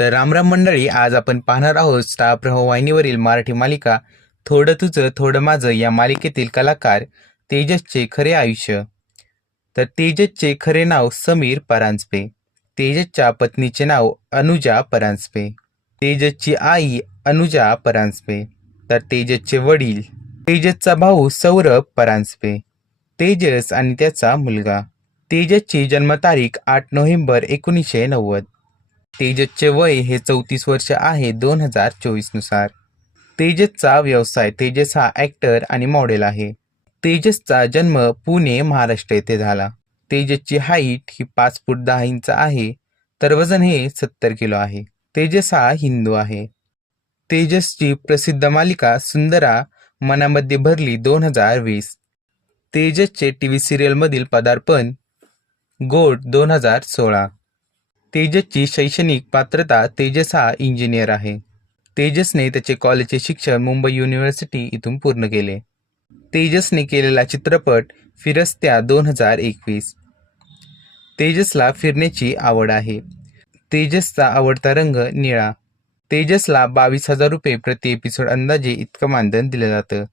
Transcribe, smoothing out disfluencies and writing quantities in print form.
तर रामराम मंडळी, आज आपण पाहणार आहोत स्टार प्रवाह वाहिनीवरील मराठी मालिका थोडं तुझं थोडं माझं या मालिकेतील कलाकार तेजसचे खरे आयुष्य. तर तेजसचे खरे नाव समीर परांजपे. तेजसच्या पत्नीचे नाव अनुजा परांजपे. तेजसची आई अनुजा परांजपे. तर तेजसचे वडील, तेजसचा भाऊ सौरभ परांजपे, तेजस आणि त्याचा मुलगा. तेजसची जन्मतारीख 8 नोव्हेंबर 1990. तेजसचे वय हे 34 वर्ष आहे 2024 नुसार. तेजसचा व्यवसाय, तेजस हा ॲक्टर आणि मॉडेल आहे. तेजसचा जन्म पुणे, महाराष्ट्र येथे झाला. तेजसची हाईट ही 5 फूट 10 इंच आहे, तर वजन हे 70 किलो आहे. तेजस हा हिंदू आहे. तेजसची प्रसिद्ध मालिका सुंदरा मनामध्ये भरली 2020. तेजसचे टीव्ही सिरियलमधील पदार्पण गोड 2016. तेजसची शैक्षणिक पात्रता, तेजस हा इंजिनियर आहे. तेजसने त्याचे कॉलेजचे शिक्षण मुंबई युनिव्हर्सिटी इथून पूर्ण केले. तेजसने केलेला चित्रपट फिरस्त्या 2021. तेजसला फिरण्याची आवड आहे. तेजसचा आवडता रंग निळा. तेजसला 22,000 रुपये प्रति एपिसोड अंदाजे इतकं मानधन दिलं जातं.